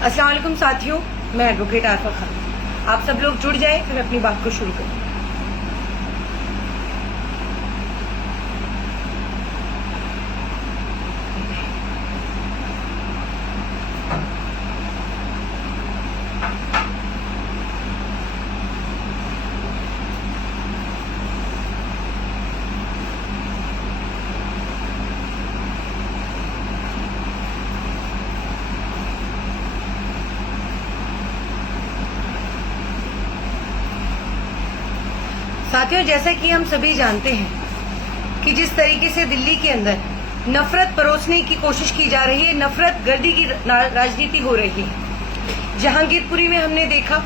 अस्सलाम वालेकुम साथियों, मैं एडवोकेट आरफा खान। आप सब लोग जुड़ जाएं, फिर अपनी बात को शुरू करें। साथियों, जैसा कि हम सभी जानते हैं कि जिस तरीके से दिल्ली के अंदर नफरत परोसने की कोशिश की जा रही है, नफरत गर्दी की राजनीति हो रही है। जहांगीरपुरी में हमने देखा,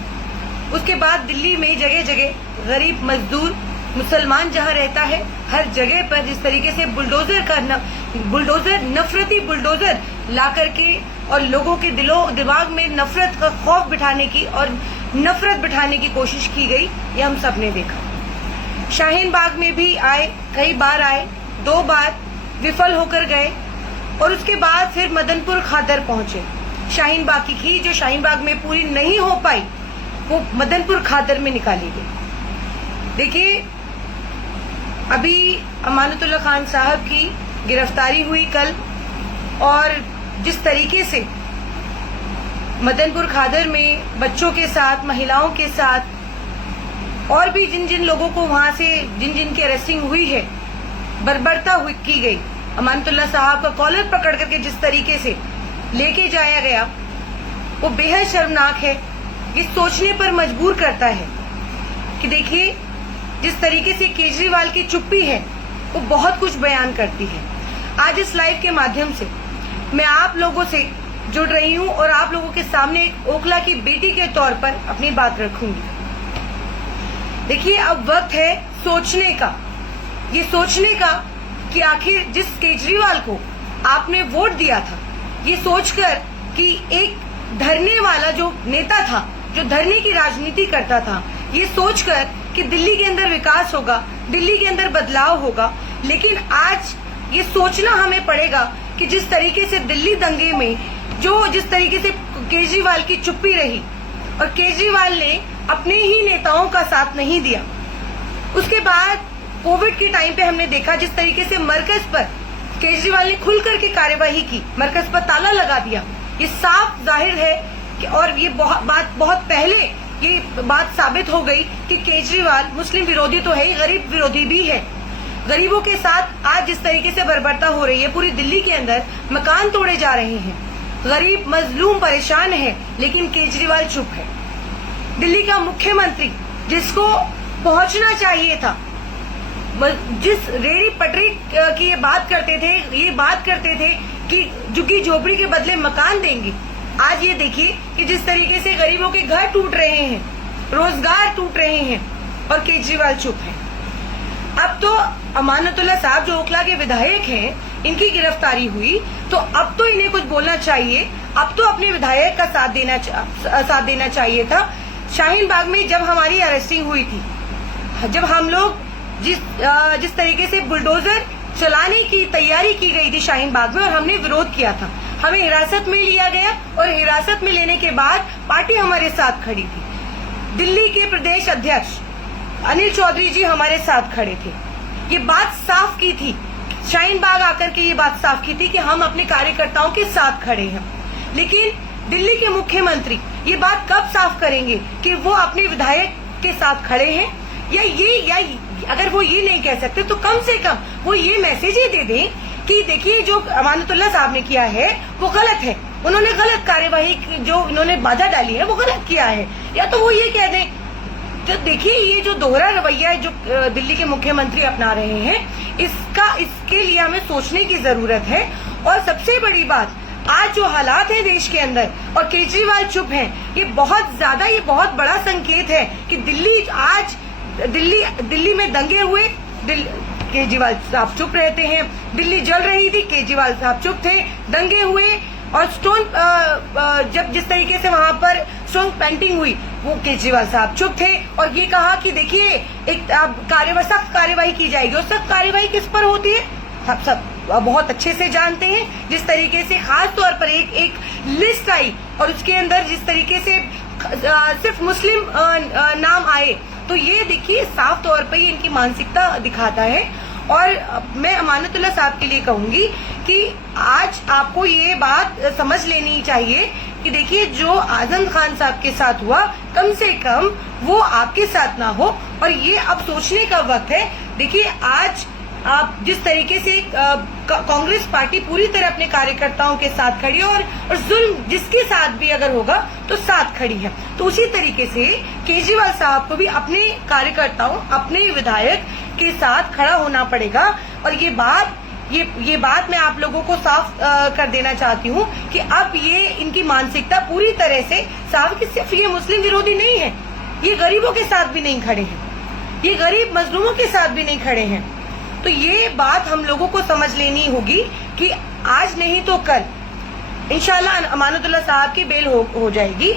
उसके बाद दिल्ली में जगह जगह गरीब मजदूर मुसलमान जहां रहता है, हर जगह पर जिस तरीके से बुलडोजर नफरती बुलडोजर ला करके और लोगों के दिमाग में नफरत का खौफ बिठाने की और नफरत बिठाने की कोशिश की गई, ये हम सब ने देखा। शाहीन बाग में भी आए, कई बार आए, 2 बार विफल होकर गए और उसके बाद फिर मदनपुर खादर पहुंचे। शाहीन बाग की खीर जो शाहीन बाग में पूरी नहीं हो पाई, वो मदनपुर खादर में निकाली गई। देखिए, अभी अमानतुल्लाह खान साहब की गिरफ्तारी हुई कल, और जिस तरीके से मदनपुर खादर में बच्चों के साथ, महिलाओं के साथ और भी जिन जिन लोगों को वहां से जिन की अरेस्टिंग हुई है, बर्बरता की गई। अमानतुल्लाह साहब का कॉलर पकड़ करके जिस तरीके से लेके जाया गया, वो बेहद शर्मनाक है। ये सोचने पर मजबूर करता है कि देखिए, जिस तरीके से केजरीवाल की चुप्पी है वो बहुत कुछ बयान करती है। आज इस लाइव के माध्यम से मैं आप लोगों से जुड़ रही हूँ और आप लोगों के सामने एक ओखला की बेटी के तौर पर अपनी बात रखूंगी। देखिए, अब वक्त है सोचने का, ये सोचने का कि आखिर जिस केजरीवाल को आपने वोट दिया था, ये सोचकर कि एक धरने वाला जो नेता था, जो धरने की राजनीति करता था, ये सोचकर कि दिल्ली के अंदर विकास होगा, दिल्ली के अंदर बदलाव होगा, लेकिन आज ये सोचना हमें पड़ेगा कि जिस तरीके से दिल्ली दंगे में जिस तरीके से केजरीवाल की चुप्पी रही और केजरीवाल ने अपने ही नेताओं का साथ नहीं दिया। उसके बाद कोविड के टाइम पे हमने देखा जिस तरीके से मरकज पर केजरीवाल ने खुल करके कार्यवाही की, मरकज पर ताला लगा दिया। ये साफ जाहिर है कि, और ये बहुत पहले ये बात साबित हो गई कि केजरीवाल मुस्लिम विरोधी तो है ही, गरीब विरोधी भी है। गरीबों के साथ आज जिस तरीके से बर्बरता हो रही है, पूरी दिल्ली के अंदर मकान तोड़े जा रहे हैं, गरीब मजलूम परेशान है, लेकिन केजरीवाल चुप है। दिल्ली का मुख्यमंत्री जिसको पहुंचना चाहिए था, जिस रेडी पटरी की ये बात करते थे कि झुग्गी झोपड़ी के बदले मकान देंगे, आज ये देखिए कि जिस तरीके से गरीबों के घर टूट रहे हैं, रोजगार टूट रहे हैं, और केजरीवाल चुप है। अब तो अमानतुल्लाह साहब जो ओखला के विधायक हैं, इनकी गिरफ्तारी हुई, तो अब तो इन्हें कुछ बोलना चाहिए, अब तो अपने विधायक का साथ देना चाहिए था। शाहीन बाग में जब हमारी अरेस्टिंग हुई थी, जब हम लोग जिस तरीके से बुलडोजर चलाने की तैयारी की गई थी शाहीन बाग में, और हमने विरोध किया था, हमें हिरासत में लिया गया, और हिरासत में लेने के बाद पार्टी हमारे साथ खड़ी थी। दिल्ली के प्रदेश अध्यक्ष अनिल चौधरी जी हमारे साथ खड़े थे। ये बात साफ की थी, शाहीन बाग आकर के ये बात साफ की थी कि हम अपने कार्यकर्ताओं के साथ खड़े हैं। लेकिन दिल्ली के मुख्यमंत्री ये बात कब साफ करेंगे कि वो अपने विधायक के साथ खड़े हैं, या अगर वो ये नहीं कह सकते तो कम से कम वो ये मैसेज ही दे दें कि देखिए, जो अमानतुल्लाह साहब ने किया है वो गलत है, उन्होंने गलत कार्यवाही, जो इन्होंने बाधा डाली है वो गलत किया है, या तो वो ये कह दें। तो देखिए, ये जो दोहरा रवैया है जो दिल्ली के मुख्यमंत्री अपना रहे हैं, इसके लिए हमें सोचने की जरूरत है। और सबसे बड़ी बात, आज जो हालात है देश के अंदर और केजरीवाल चुप हैं, ये बहुत बड़ा संकेत है कि दिल्ली में दंगे हुए, केजरीवाल साहब चुप रहते हैं। दिल्ली जल रही थी, केजरीवाल साहब चुप थे, दंगे हुए, और जब जिस तरीके से वहां पर स्टोन पेंटिंग हुई, वो केजरीवाल साहब चुप थे और ये कहा कि देखिए, एक सख्त कार्यवाही की जाएगी। और सख्त कार्यवाही किस पर होती है, हम सब बहुत अच्छे से जानते हैं। जिस तरीके से खास तौर पर एक लिस्ट आई और उसके अंदर जिस तरीके से सिर्फ मुस्लिम नाम आए, तो ये देखिए साफ तौर पर ये इनकी मानसिकता दिखाता है। और मैं अमानतुल्लाह साहब के लिए कहूंगी कि आज आपको ये बात समझ लेनी चाहिए कि देखिए जो आजम खान साहब के साथ हुआ, कम से कम वो आपके साथ ना हो। और ये अब सोचने का वक्त है। देखिए आज आप जिस तरीके से कांग्रेस पार्टी पूरी तरह अपने कार्यकर्ताओं के साथ खड़ी है और जुल्म जिसके साथ भी अगर होगा तो साथ खड़ी है, तो उसी तरीके से केजरीवाल साहब को भी अपने कार्यकर्ताओं, अपने विधायक के साथ खड़ा होना पड़ेगा। और ये बात मैं आप लोगों को साफ कर देना चाहती हूँ कि अब ये इनकी मानसिकता पूरी तरह से साफ कि सिर्फ ये मुस्लिम विरोधी नहीं है, ये गरीबों के साथ भी नहीं खड़े हैं, ये गरीब मजलूमों के साथ भी नहीं खड़े हैं। तो ये बात हम लोगों को समझ लेनी होगी कि आज नहीं तो कल इंशाल्लाह अमानतुल्लाह साहब की बेल हो जाएगी।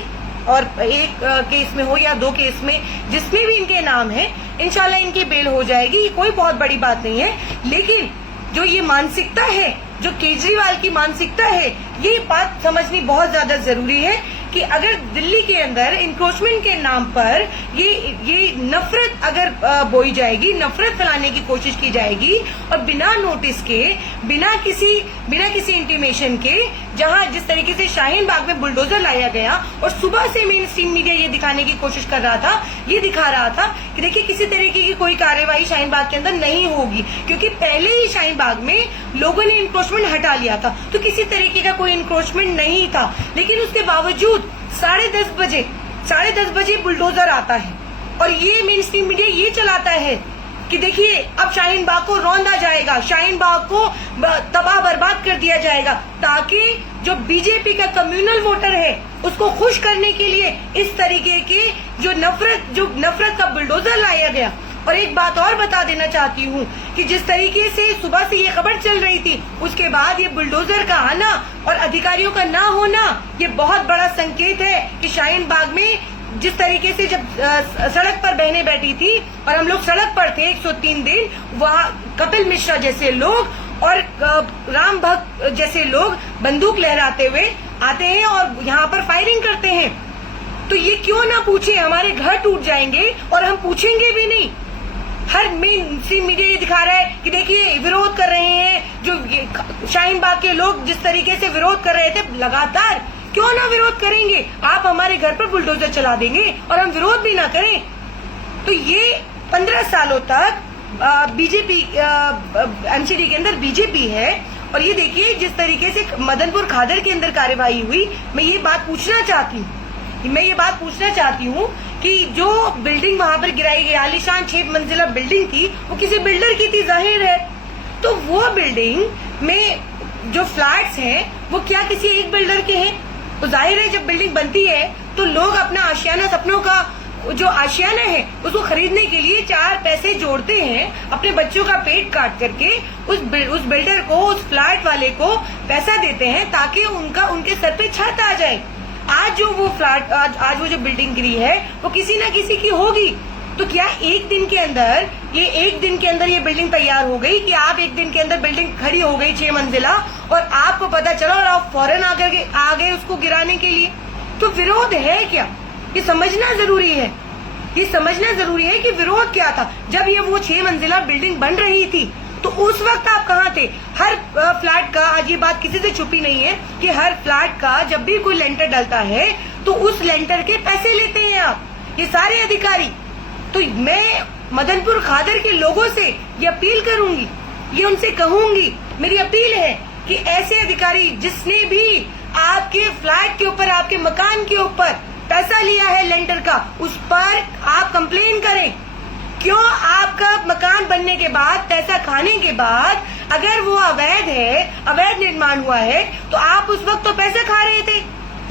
और एक केस में हो या 2 केस में जिसमें भी इनके नाम है, इंशाल्लाह इनकी बेल हो जाएगी। ये कोई बहुत बड़ी बात नहीं है। लेकिन जो ये मानसिकता है, जो केजरीवाल की मानसिकता है, ये बात समझनी बहुत ज्यादा जरूरी है कि अगर दिल्ली के अंदर इंक्रोचमेंट के नाम पर ये नफरत अगर बोई जाएगी, नफरत फैलाने की कोशिश की जाएगी और बिना नोटिस के, बिना किसी इंटीमेशन के, जहां जिस तरीके से शाहीन बाग में बुलडोजर लाया गया और सुबह से मेन स्ट्रीम मीडिया ये दिखाने की कोशिश कर रहा था, ये दिखा रहा था कि देखिए किसी तरीके की कोई कार्यवाही शाहीन बाग के अंदर नहीं होगी, क्योंकि पहले ही शाहीन बाग में लोगों ने इंक्रोचमेंट हटा लिया था, तो किसी तरीके का कोई इंक्रोचमेंट नहीं था। लेकिन उसके बावजूद 10:30 बजे बुलडोजर आता है और ये मेन स्ट्रीम मीडिया ये चलाता है कि देखिए अब शाहीन बाग को रौंदा जाएगा, शाहीन बाग को तबाह बर्बाद कर दिया जाएगा, ताकि जो बीजेपी का कम्युनल वोटर है उसको खुश करने के लिए इस तरीके के जो नफरत का बुलडोजर लाया गया। और एक बात और बता देना चाहती हूँ कि जिस तरीके से सुबह से ये खबर चल रही थी, उसके बाद ये बुलडोजर का आना और अधिकारियों का ना होना, ये बहुत बड़ा संकेत है कि शाहीन बाग में जिस तरीके से जब सड़क पर बहनें बैठी थी और हम लोग सड़क पर थे 103 दिन, वहाँ कपिल मिश्रा जैसे लोग और राम भक्त जैसे लोग बंदूक लहराते हुए आते हैं और यहाँ पर फायरिंग करते हैं। तो ये क्यों ना पूछे, हमारे घर टूट जाएंगे और हम पूछेंगे भी नहीं। हर मेन स्ट्रीम मीडिया ये दिखा रहा है कि देखिए विरोध कर रहे हैं, जो शाहीन बाग के लोग जिस तरीके से विरोध कर रहे थे लगातार, क्यों ना विरोध करेंगे। आप हमारे घर पर बुलडोजर चला देंगे और हम विरोध भी ना करें। तो ये 15 सालों तक बीजेपी एमसीडी के अंदर बीजेपी है। और ये देखिए जिस तरीके से मदनपुर खादर के अंदर कार्यवाही हुई, मैं ये बात पूछना चाहती हूँ कि जो बिल्डिंग वहां पर गिराई गई, आलीशान 6 मंजिला बिल्डिंग थी, वो किसी बिल्डर की थी, जाहिर है। तो वो बिल्डिंग में जो फ्लैट्स हैं वो क्या किसी एक बिल्डर के हैं? तो जाहिर है जब बिल्डिंग बनती है तो लोग अपना आशियाना, सपनों का जो आशियाना है उसको खरीदने के लिए 4 पैसे जोड़ते हैं, अपने बच्चों का पेट काट करके उस बिल्डर को, उस फ्लैट वाले को पैसा देते हैं ताकि उनके सर पे छत आ जाए। आज जो वो फ्लैट, आज वो जो बिल्डिंग गिरी है वो किसी न किसी की होगी। तो क्या एक दिन के अंदर ये बिल्डिंग तैयार हो गई कि आप एक दिन के अंदर बिल्डिंग खड़ी हो गई 6 मंजिला और आपको पता चला और आप फौरन आ गए उसको गिराने के लिए? तो विरोध है क्या, ये समझना जरूरी है। कि विरोध क्या था। जब ये वो 6 मंजिला बिल्डिंग बन रही थी तो उस वक्त आप कहाँ थे? हर फ्लैट का, आज ये बात किसी से छुपी नहीं है कि हर फ्लैट का जब भी कोई लेंटर डलता है तो उस लेंटर के पैसे लेते हैं आप, ये सारे अधिकारी। तो मैं मदनपुर खादर के लोगों से ये अपील करूंगी, ये उनसे कहूंगी, मेरी अपील है कि ऐसे अधिकारी जिसने भी आपके फ्लैट के ऊपर, आपके मकान के ऊपर पैसा लिया है लेंटर का, उस पर आप कंप्लेन करें। क्यों आपका मकान बनने के बाद, पैसा खाने के बाद, अगर वो अवैध है, अवैध निर्माण हुआ है, तो आप उस वक्त तो पैसा खा रहे थे,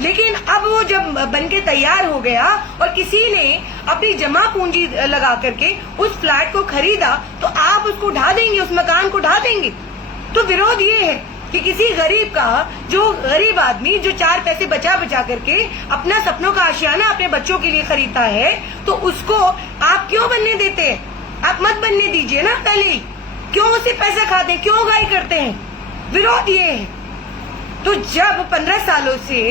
लेकिन अब वो जब बनके तैयार हो गया और किसी ने अपनी जमा पूंजी लगा करके उस फ्लैट को खरीदा, तो आप उसको ढा देंगे, उस मकान को ढा देंगे। तो विरोध ये है कि किसी गरीब का, जो गरीब आदमी जो 4 पैसे बचा करके अपना सपनों का आशियाना अपने बच्चों के लिए खरीदता है, तो उसको आप क्यों बनने देते हैं? आप मत बनने दीजिए ना पहले ही। क्यों उसे पैसा खाते हैं, क्यों गाय करते हैं? विरोध ये है। तो जब 15 सालों से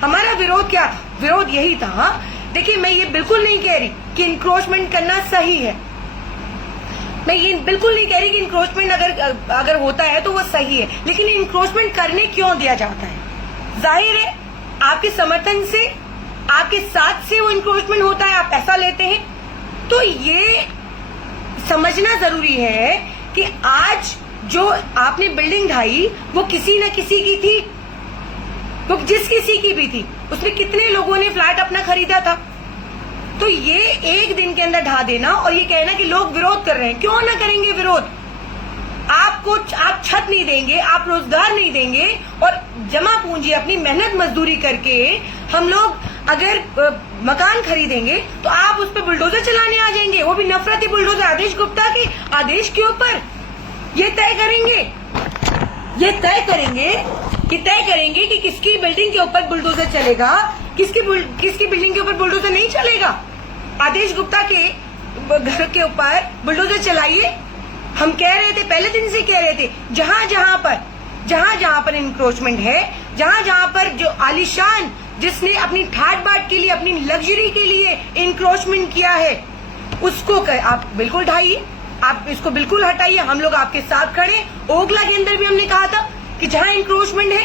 हमारा विरोध क्या था? विरोध यही था। देखिए, मैं ये बिल्कुल नहीं कह रही कि इंक्रोचमेंट करना सही है, मैं ये बिल्कुल नहीं कह रही कि इंक्रोचमेंट अगर होता है तो वो सही है, लेकिन इंक्रोचमेंट करने क्यों दिया जाता है? जाहिर है आपके समर्थन से, आपके साथ से वो इंक्रोचमेंट होता है, आप पैसा लेते हैं। तो ये समझना जरूरी है कि आज जो आपने बिल्डिंग ढाई वो किसी न किसी की थी, वो जिस किसी की भी थी, उसमें कितने लोगों ने फ्लैट अपना खरीदा था। तो ये एक दिन के अंदर ढा देना और ये कहना कि लोग विरोध कर रहे हैं, क्यों ना करेंगे विरोध? आप छत नहीं देंगे, आप रोजगार नहीं देंगे, और जमा पूंजी अपनी मेहनत मजदूरी करके हम लोग अगर मकान खरीदेंगे तो आप उस पर बुलडोजर चलाने आ जाएंगे, वो भी नफरती बुलडोजर आदेश गुप्ता के आदेश के ऊपर। ये तय करेंगे कि किसकी बिल्डिंग के ऊपर बुलडोजर चलेगा, किसकी बिल्डिंग के ऊपर बुलडोजर नहीं चलेगा। आदेश गुप्ता के घर के ऊपर बुलडोजर चलाइए। हम कह रहे थे, पहले दिन से कह रहे थे, जहां जहां पर इंक्रोचमेंट है, जहां पर जो आलिशान, जिसने अपनी ठाट बाट के लिए, अपनी लग्जरी के लिए इंक्रोचमेंट किया है, उसको आप बिल्कुल ढाइए, आप इसको बिल्कुल हटाइए। हम लोग आपके साथ खड़े। ओखला के अंदर भी हमने कहा था कि जहां इंक्रोचमेंट है,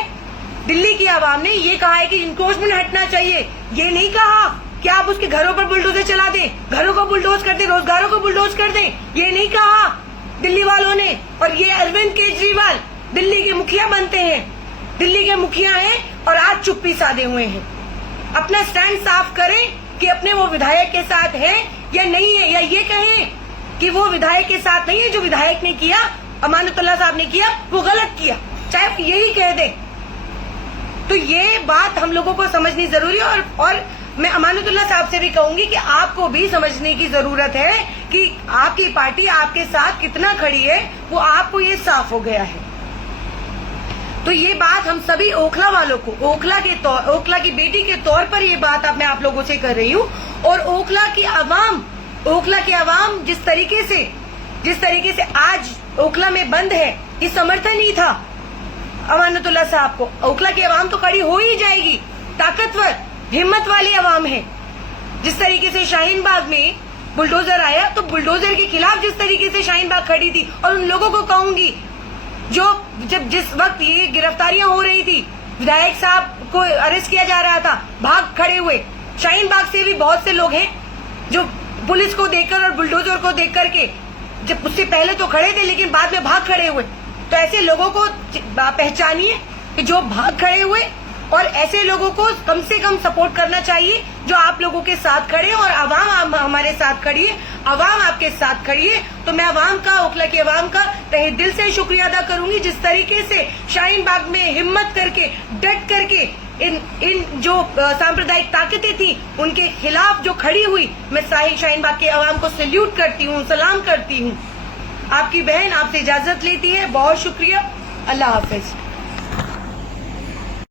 दिल्ली की आवाम ने ये कहा है कि इंक्रोचमेंट हटना चाहिए। ये नहीं कहा कि आप उसके घरों पर बुलडोजर चला दें, घरों को बुलडोज कर दें, रोजगारों को बुलडोज कर दें। ये नहीं कहा दिल्ली वालों ने। और ये अरविंद केजरीवाल दिल्ली के मुखिया बनते हैं, दिल्ली के मुखिया हैं और आज चुप्पी साधे हुए हैं। अपना स्टैंड साफ करें कि अपने वो विधायक के साथ है या नहीं है, या ये कहें कि वो विधायक के साथ नहीं है, जो विधायक ने किया, अमानतुल्लाह साहब ने किया, वो गलत किया, चाहे यही कह दे। तो ये बात हम लोगों को समझनी जरूरी है। और मैं अमानतुल्लाह साहब से भी कहूंगी कि आपको भी समझने की जरूरत है कि आपकी पार्टी आपके साथ कितना खड़ी है, वो आपको ये साफ हो गया है। तो ये बात हम सभी ओखला वालों को, ओखला की बेटी के तौर पर ये बात मैं आप लोगों से कर रही हूँ। और ओखला की आवाम जिस तरीके से आज ओखला में बंद है, ये समर्थन ही था अमानतुल्लाह साहब को। ओखला की आवाम तो खड़ी हो ही जाएगी, ताकतवर हिम्मत वाली आवाम है। जिस तरीके से शाहीन बाग में बुलडोजर आया, तो बुलडोजर के खिलाफ जिस तरीके से शाहीन बाग खड़ी थी, और उन लोगों को कहूंगी जिस वक्त ये गिरफ्तारियां हो रही थी, विधायक साहब को अरेस्ट किया जा रहा था, भाग खड़े हुए। शाहीन बाग से भी बहुत से लोग हैं जो पुलिस को देखकर और बुलडोजर को देख करके, जब उससे पहले तो खड़े थे लेकिन बाद में भाग खड़े हुए। तो ऐसे लोगों को पहचानिए कि जो भाग खड़े हुए, और ऐसे लोगों को कम से कम सपोर्ट करना चाहिए जो आप लोगों के साथ खड़े हैं। और आवाम हमारे साथ खड़ी है, आवाम आपके साथ खड़ी है। तो मैं आवाम का, ओखला की आवाम का तहे दिल से शुक्रिया अदा करूंगी, जिस तरीके से शाहीन बाग में हिम्मत करके, डट करके इन जो सांप्रदायिक ताकतें थी उनके खिलाफ जो खड़ी हुई। मैं शाहीन बाग के आवाम को सैल्यूट करती हूँ, सलाम करती हूँ। आपकी बहन आपसे इजाजत लेती है। बहुत शुक्रिया। अल्लाह हाफिज।